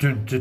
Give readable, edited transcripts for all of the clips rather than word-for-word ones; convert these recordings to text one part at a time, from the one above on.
Good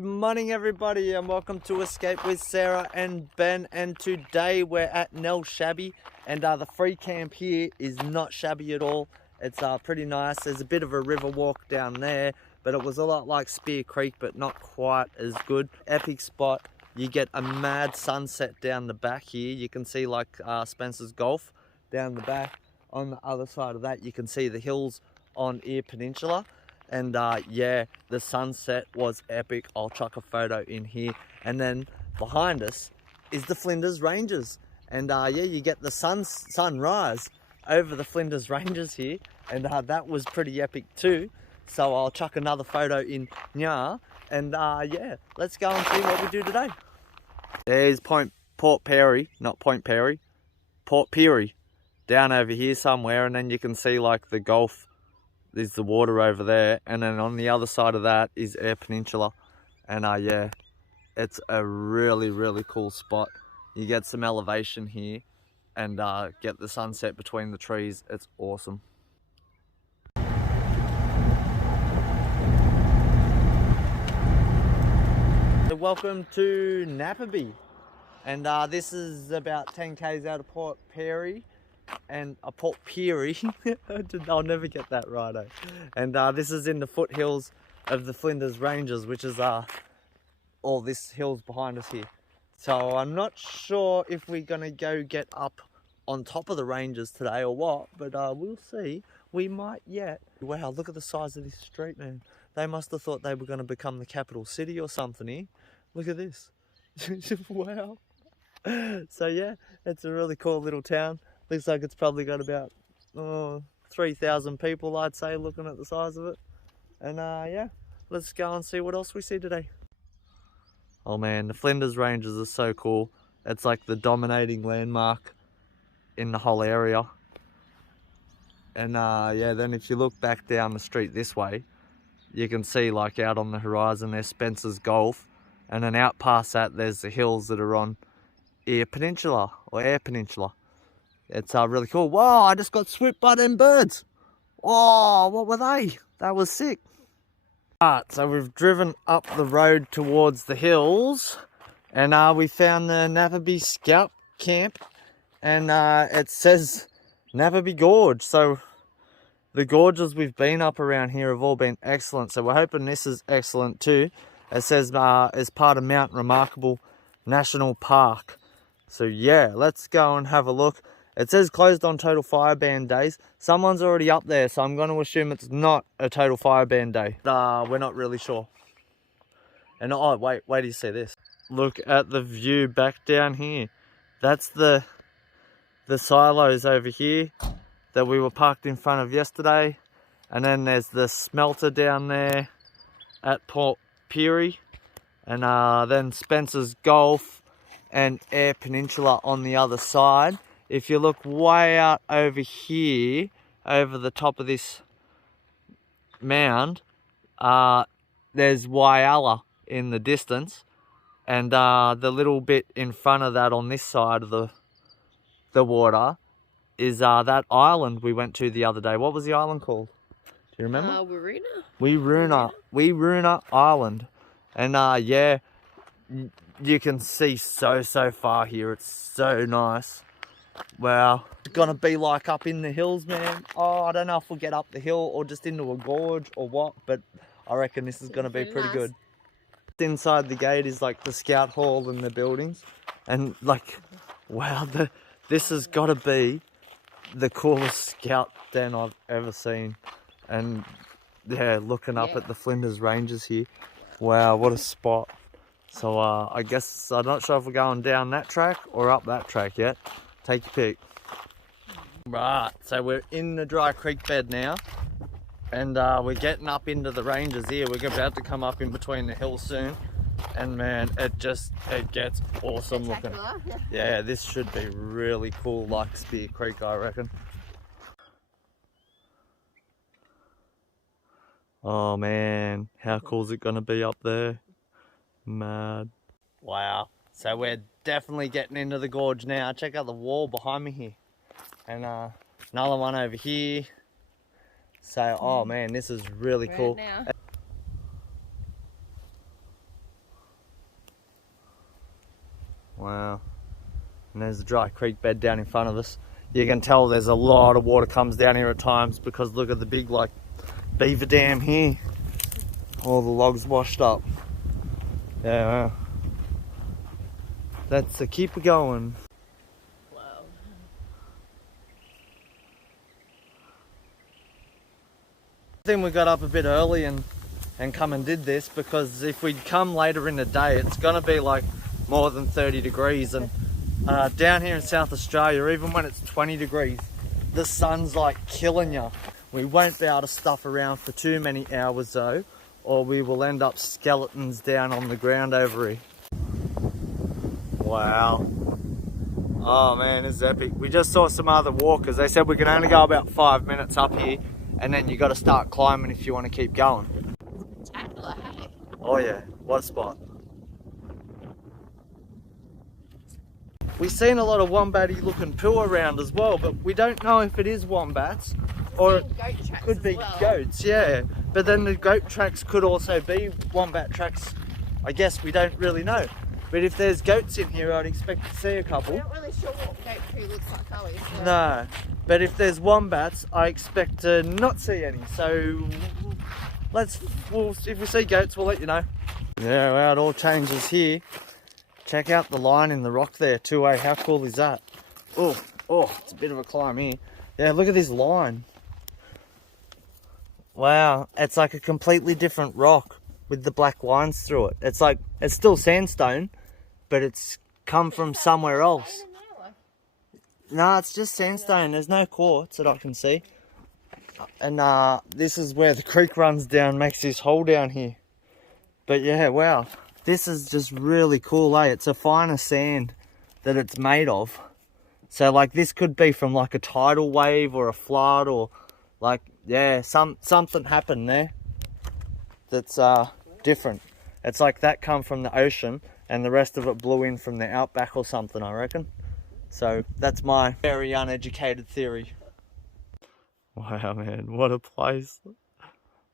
morning everybody and welcome to Escape with Sarah and Ben, and today we're at Nell Shabby, and the free camp here is not shabby at all. It's pretty nice. There's a bit of a river walk down there, but it was a lot like Spear Creek but not quite as good. Epic spot. You get a mad sunset down the back here. You can see like Spencer's Golf down the back. On the other side of that you can see the hills on Eyre Peninsula. And yeah, the sunset was epic. I'll chuck a photo in here. And then behind us is the Flinders Ranges. And yeah, you get the sunrise over the Flinders Ranges here. And that was pretty epic too. So I'll chuck another photo in here. And yeah, let's go and see what we do today. There's Port Pirie, not Point Perry, Port Pirie, down over here somewhere. And then you can see like the Gulf. There's the water over there, and then on the other side of that is Eyre Peninsula. And yeah, it's a really cool spot. You get some elevation here and get the sunset between the trees. It's awesome. So welcome to Napperby, and this is about 10 k's out of Port Pirie. And a Port Pirie, I'll never get that right. And this is in the foothills of the Flinders Ranges, which is all this hills behind us here. So I'm not sure if we're gonna go get up on top of the ranges today or what, but we'll see. We might yet. Wow, look at the size of this street, man. They must have thought they were gonna become the capital city or something here. Look at this. Wow. So yeah, it's a really cool little town. Looks like it's probably got about 3,000 people, I'd say, looking at the size of it. And yeah, let's go and see what else we see today. Oh man, the Flinders Ranges are so cool. It's like the dominating landmark in the whole area. And yeah, then if you look back down the street this way, you can see like out on the horizon there's Spencer's Golf. And then out past that there's the hills that are on Eyre Peninsula, or Eyre Peninsula. It's really cool. Whoa, I just got swooped by them birds. Oh, what were they? That was sick. Alright, so we've driven up the road towards the hills, and we found the Napperby Scout Camp, and it says Napperby Gorge. So the gorges we've been up around here have all been excellent, so we're hoping this is excellent too. It says as part of Mount Remarkable National Park. So yeah, let's go and have a look. It says closed on total fire ban days. Someone's already up there, so I'm going to assume it's not a total fire ban day. We're not really sure. And oh, wait till you see this. Look at the view back down here. That's the silos over here that we were parked in front of yesterday. And then there's the smelter down there at Port Pirie. And then Spencer's Golf and Eyre Peninsula on the other side. If you look way out over here, over the top of this mound, there's Wyalla in the distance. And the little bit in front of that on this side of the water is that island we went to the other day. What was the island called? Do you remember? Wiruna Island. And yeah, you can see so far here. It's so nice. Wow, it's gonna be like up in the hills, man. Oh, I don't know if we'll get up the hill or just into a gorge or what, but I reckon this is gonna be pretty good. Inside the gate is like the scout hall and the buildings, and like, wow, this has got to be the coolest scout den I've ever seen. And yeah, looking up at the Flinders Ranges here, wow, what a spot. So I guess I'm not sure if we're going down that track or up that track yet. Take your pick. Right, so we're in the dry creek bed now, and we're getting up into the ranges here. We're about to come up in between the hills soon, and man, it gets awesome looking. Yeah, this should be really cool, like Spear Creek, I reckon. Oh man, how cool is it gonna be up there? Mad. Wow. So we're definitely getting into the gorge now. Check out the wall behind me here. And another one over here. So, oh man, this is really cool. there's a dry creek bed down in front of us. You can tell there's a lot of water comes down here at times because look at the big like beaver dam here. All the logs washed up. Yeah, well, let's keep it going. Wow. I think we got up a bit early and come and did this because if we'd come later in the day, it's gonna be like more than 30 degrees. And down here in South Australia, even when it's 20 degrees, the sun's like killing you. We won't be able to stuff around for too many hours though, or we will end up skeletons down on the ground over here. Wow. Oh man, this is epic. We just saw some other walkers. They said we can only go about 5 minutes up here and then you got to start climbing if you want to keep going. Spectacular, hey? Oh yeah, what a spot. We've seen a lot of wombatty looking poo around as well, but we don't know if it is wombats or it could be goats, yeah. But then the goat tracks could also be wombat tracks. I guess we don't really know. But if there's goats in here, I'd expect to see a couple. We're not really sure what goat tree looks like, are we? So. No, but if there's wombats, I expect to not see any. So if we see goats, we'll let you know. Yeah, well, it all changes here. Check out the line in the rock there, 2A. How cool is that? Oh, it's a bit of a climb here. Yeah, look at this line. Wow, it's like a completely different rock with the black lines through it. It's like, it's still sandstone, but it's come from somewhere else. No, it's just sandstone. There's no quartz that I can see. And this is where the creek runs down, makes this hole down here. But yeah, wow. This is just really cool, eh? It's a finer sand that it's made of. So like this could be from like a tidal wave or a flood or like, yeah, something happened there that's different. It's like that come from the ocean and the rest of it blew in from the outback or something, I reckon. So that's my very uneducated theory. Wow, man, what a place.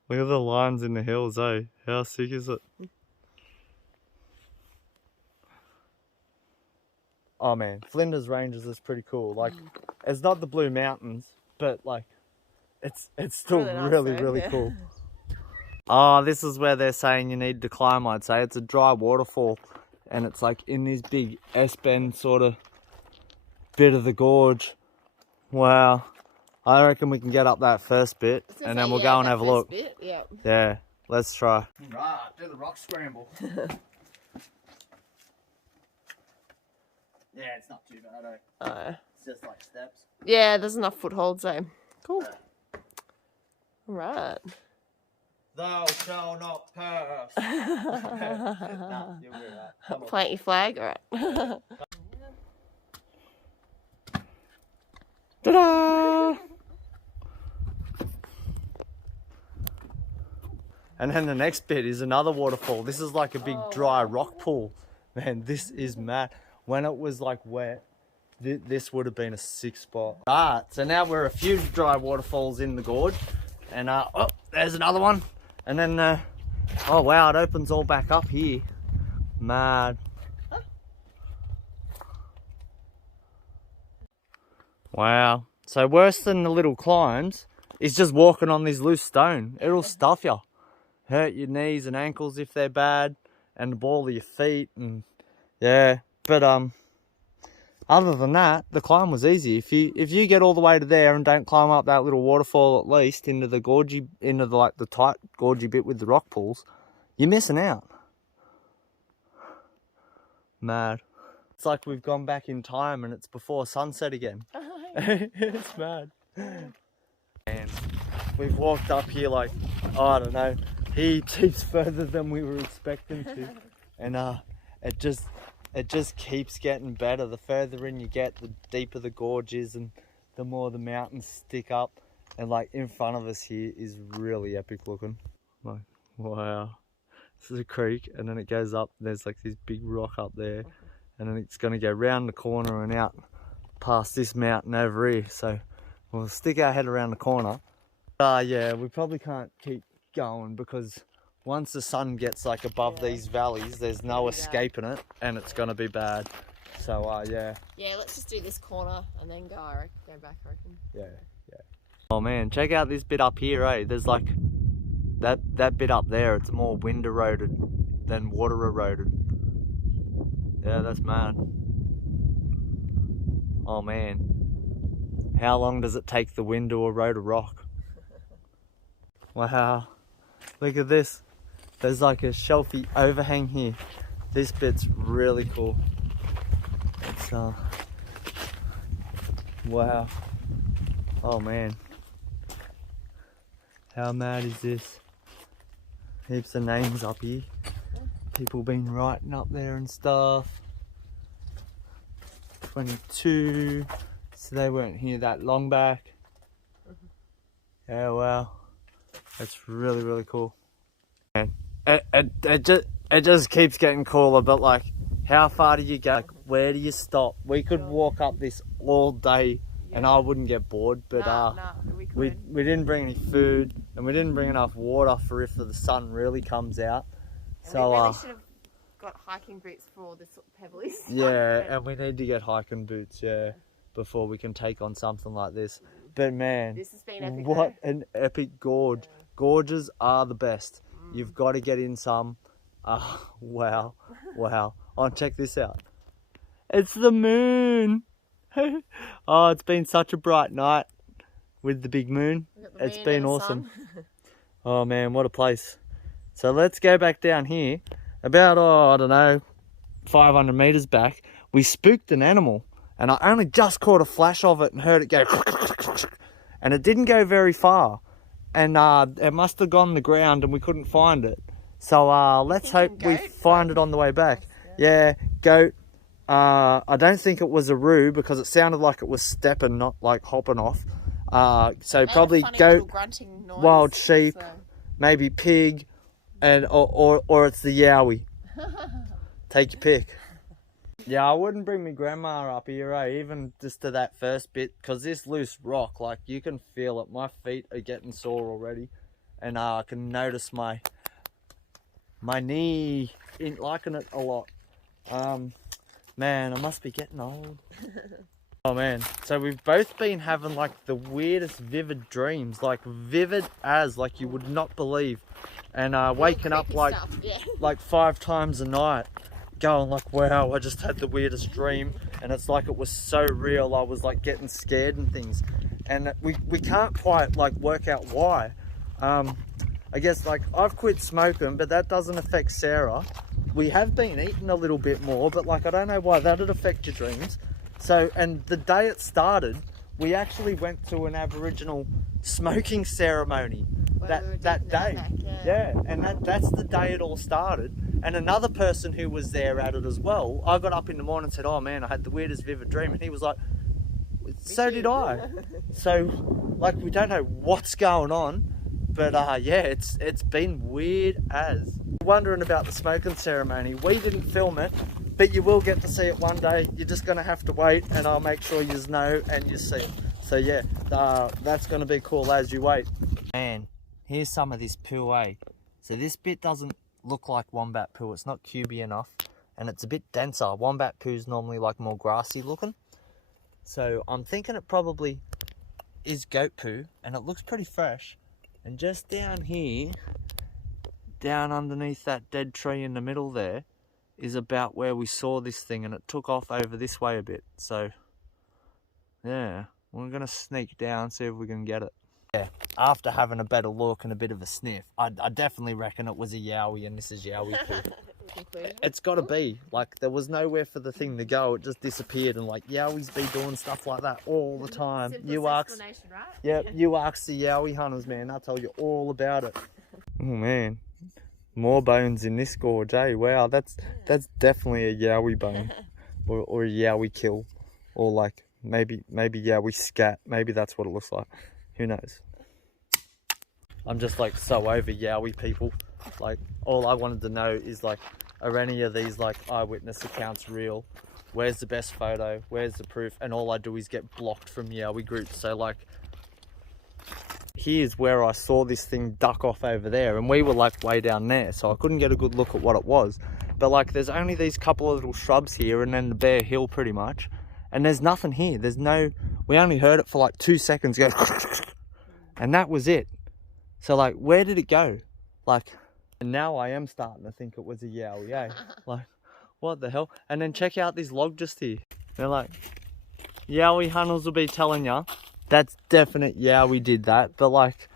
Look at the lines in the hills, eh? How sick is it? Oh man, Flinders Ranges is pretty cool. Like, it's not the Blue Mountains, but like, it's still really cool. Oh, this is where they're saying you need to climb, I'd say. It's a dry waterfall, and it's like in this big S-bend sort of bit of the gorge. Wow. I reckon we can get up that first bit, and then we'll go and have a look. Yeah, let's try. Right, do the rock scramble. Yeah, it's not too bad, eh? It's just like steps. Yeah, there's enough footholds, eh? Cool. Alright. Thou shalt not pass. Nah, you'll be right. Plant your flag? Alright. Ta-da! And then the next bit is another waterfall. This is like a big dry rock pool. Man, this is mad. When it was like wet, this would have been a sick spot. Alright, so now we're a few dry waterfalls in the gorge. And oh, there's another one. And then, oh wow, it opens all back up here. Mad. Wow. So worse than the little climbs is just walking on this loose stone. It'll stuff you. Hurt your knees and ankles if they're bad. And the ball of your feet. And yeah. But other than that, the climb was easy. If you get all the way to there and don't climb up that little waterfall at least into the gorgy, into the like the tight gorgy bit with the rock pools, you're missing out. Mad. It's like we've gone back in time and it's before sunset again. It's mad. And we've walked up here like, oh, I don't know, heaps further than we were expecting to. And it just keeps getting better. The further in you get, the deeper the gorge is and the more the mountains stick up. And like in front of us here is really epic looking. Like, wow. This is a creek and then it goes up. There's like this big rock up there. And then it's going to go round the corner and out past this mountain over here. So we'll stick our head around the corner. Yeah, we probably can't keep going because once the sun gets like above these valleys, there's no escaping it and it's going to be bad. So yeah. Yeah, let's just do this corner and then go back, I reckon. Yeah. Oh man, check out this bit up here, eh? There's like that bit up there. It's more wind eroded than water eroded. Yeah, that's mad. Oh man, how long does it take the wind to erode a rock? Wow, look at this. There's like a shelfy overhang here. This bit's really cool. It's wow. Oh man, how mad is this? Heaps of names up here. People been writing up there and stuff. 22. So they weren't here that long back. Yeah, wow. That's really, really cool. And it just keeps getting cooler, but like, how far do you go? Like, where do you stop? We could walk up this all day and I wouldn't get bored, but we didn't bring any food and we didn't bring enough water for if the sun really comes out. And so we really should have got hiking boots for all this pebbly stuff. Yeah, and we need to get hiking boots, yeah, before we can take on something like this. But man, this has been epic. What an epic gorge. Yeah. Gorges are the best. You've got to get in some. Wow. Oh, check this out. It's the moon. Oh, it's been such a bright night with the big moon. It's been awesome. Oh man, what a place. So let's go back down here. About, I don't know, 500 meters back, we spooked an animal and I only just caught a flash of it and heard it go and it didn't go very far and it must have gone on the ground and we couldn't find it. So let's hope we find it on the way back. Yeah, goat. I don't think it was a roo because it sounded like it was stepping, not like hopping off. So probably goat, wild sheep, maybe pig, and or it's the yowie. Take your pick. Yeah, I wouldn't bring my grandma up here, even just to that first bit, because this loose rock, like, you can feel it. My feet are getting sore already, and I can notice my knee ain't liking it a lot. Man, I must be getting old. Oh man, so we've both been having like the weirdest vivid dreams, like vivid as, like you would not believe, and waking up like like 5 times a night going like, wow, I just had the weirdest dream, and it's like it was so real. I was like getting scared and things, and we can't quite like work out why. I guess like I've quit smoking, but that doesn't affect Sarah. We have been eating a little bit more, but like I don't know why that'd affect your dreams. So, and the day it started, we actually went to an Aboriginal smoking ceremony that day. Yeah, and that's the day it all started. And another person who was there at it as well, I got up in the morning and said, oh man, I had the weirdest vivid dream. And he was like, so did I. So, like, we don't know what's going on, but yeah, it's been weird as. Wondering about the smoking ceremony. We didn't film it, but you will get to see it one day. You're just going to have to wait, and I'll make sure you know and you see it. So yeah, that's going to be cool as you wait. Man, here's some of this poo, eh? So this bit doesn't look like wombat poo. It's not cubey enough, and it's a bit denser. Wombat poo's normally like more grassy looking. So I'm thinking it probably is goat poo, and it looks pretty fresh. And just down here, down underneath that dead tree in the middle there, is about where we saw this thing, and it took off over this way a bit. So yeah, we're gonna sneak down, see if we can get it. Yeah, after having a better look and a bit of a sniff, I definitely reckon it was a yowie, and this is yowie poo. It's got to be. Like, there was nowhere for the thing to go. It just disappeared, and like yowies be doing stuff like that all the time. You ask, right? Yep, yeah. You ask the yowie hunters, man. They'll tell you all about it. Oh man, more bones in this gorge, eh? Wow, that's definitely a yowie bone, or a yowie kill, or like maybe yowie scat. Maybe that's what it looks like. Who knows? I'm just like so over yowie people. Like, all I wanted to know is like, are any of these like eyewitness accounts real? Where's the best photo? Where's the proof? And all I do is get blocked from yowie groups. So like, here's where I saw this thing duck off over there, and we were like way down there, so I couldn't get a good look at what it was. But like there's only these couple of little shrubs here and then the bare hill pretty much, and there's nothing here. There's no, we only heard it for like 2 seconds go and that was it. So like, where did it go? Like, and now I am starting to think it was a yowie, eh? Like, what the hell? And then check out this log just here. They're like, yowie hunters will be telling ya that's definite yowie did that, but like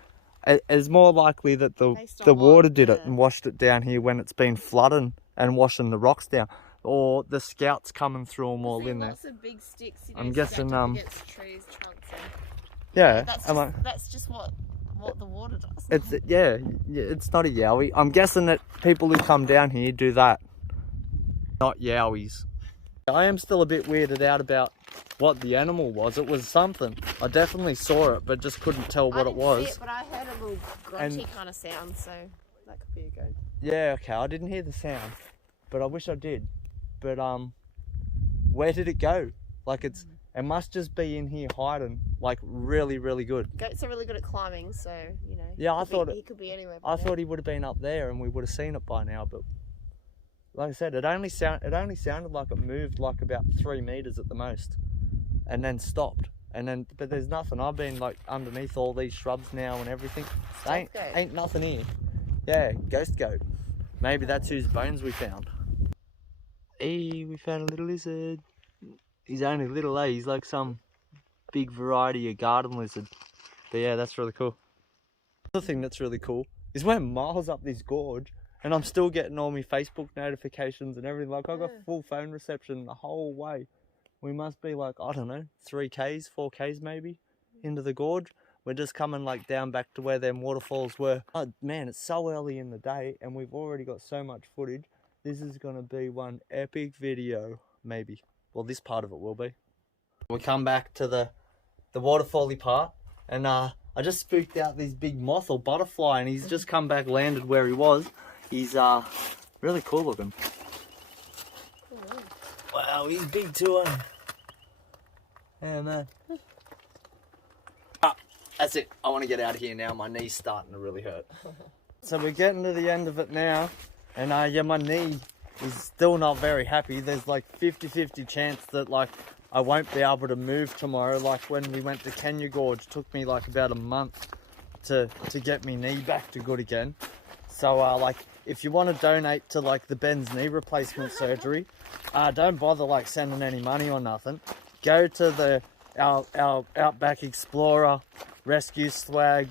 it's more likely that the water did it and washed it down here when it's been flooding and washing the rocks down, or the scouts coming through them all in there. Lots of big sticks, you know, I'm guessing against trees, trunks, and yeah, that's just what the water does. It's it's not a yowie. I'm guessing that people who come down here do that, not yowies. I am still a bit weirded out about what the animal was. It was something. I definitely saw it, but just couldn't tell what it was. See it, but I heard a little grunty kind of sound, so that could be a goat. Yeah, okay. I didn't hear the sound, but I wish I did. But where did it go? Like it must just be in here hiding, like really, really good. Goats are really good at climbing, so you know. Yeah, I thought he could be anywhere. I thought he would have been up there, and we would have seen it by now, but. Like I said, it only sounded like it moved like about 3 meters at the most, and then stopped. But there's nothing. I've been like underneath all these shrubs now and everything. Ain't nothing here. Yeah, ghost goat. Maybe that's whose bones we found. Hey, we found a little lizard. He's only little, eh? He's like some big variety of garden lizard. But yeah, that's really cool. Another thing that's really cool is we're miles up this gorge, and I'm still getting all my Facebook notifications and everything. Like, I got full phone reception the whole way. We must be like, I don't know, 3Ks, 4Ks maybe, into the gorge. We're just coming like down back to where them waterfalls were. Oh man, it's so early in the day and we've already got so much footage. This is gonna be one epic video, maybe. Well, this part of it will be. We come back to the waterfally part, and I just spooked out this big moth or butterfly, and he's just come back, landed where he was. He's really cool looking. Wow, he's big too, eh? Yeah, man. That's it. I want to get out of here now. My knee's starting to really hurt. So we're getting to the end of it now, and yeah, my knee is still not very happy. There's like 50-50 chance that like I won't be able to move tomorrow. Like when we went to Kenya Gorge, it took me like about a month to get my knee back to good again. So like if you want to donate to like the Ben's knee replacement surgery, don't bother like sending any money or nothing. Go to our Outback Explorer Rescue Swag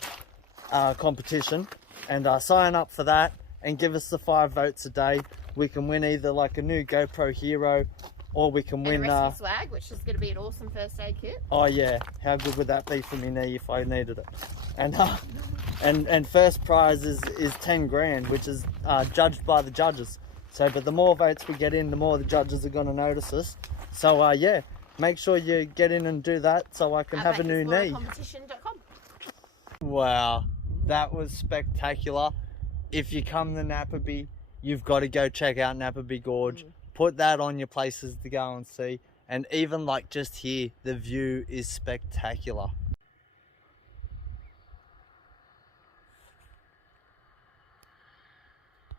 competition and sign up for that and give us the 5 votes a day. We can win either like a new GoPro Hero, or we can win Rescue Swag, which is going to be an awesome first aid kit. Oh yeah, how good would that be for me knee if I needed it? And first prize is 10 grand, which is judged by the judges. So, but the more votes we get in, the more the judges are going to notice us. So yeah, make sure you get in and do that so I can have a new knee. Wow, that was spectacular. If you come to Napperby, you've got to go check out Napperby Gorge. Put that on your places to go and see. And even like just here, the view is spectacular.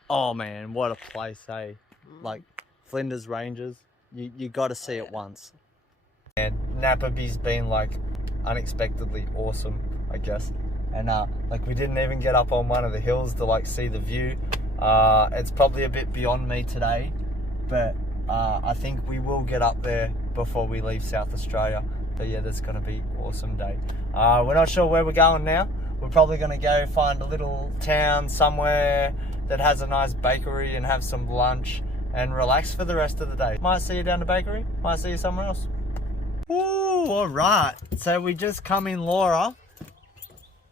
Oh man, what a place, eh? Like Flinders Ranges, you got to see it once. And Napperby's been like unexpectedly awesome, I guess. And like we didn't even get up on one of the hills to like see the view. It's probably a bit beyond me today, but I think we will get up there before we leave South Australia. But yeah, that's gonna be an awesome day. We're not sure where we're going now. We're probably gonna go find a little town somewhere that has a nice bakery and have some lunch and relax for the rest of the day. Might see you down the bakery, might see you somewhere else. Ooh, all right. So we just come in Laura.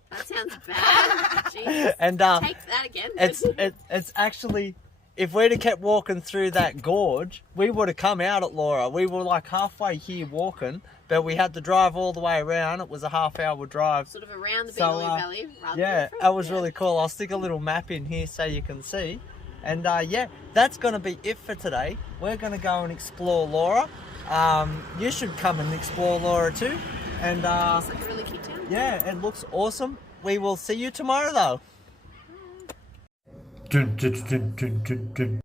That sounds bad. Jesus. And take that again. It's actually, if we'd have kept walking through that gorge, we would have come out at Laura. We were like halfway here walking, but we had to drive all the way around. It was a half-hour drive. Sort of around the Beetaloo Valley. Yeah, that was really cool. I'll stick a little map in here so you can see. And yeah, that's going to be it for today. We're going to go and explore Laura. You should come and explore Laura too. And it's like a really cute town. yeah, it looks awesome. we will see you tomorrow though. Dun, dun, dun, dun, dun, dun.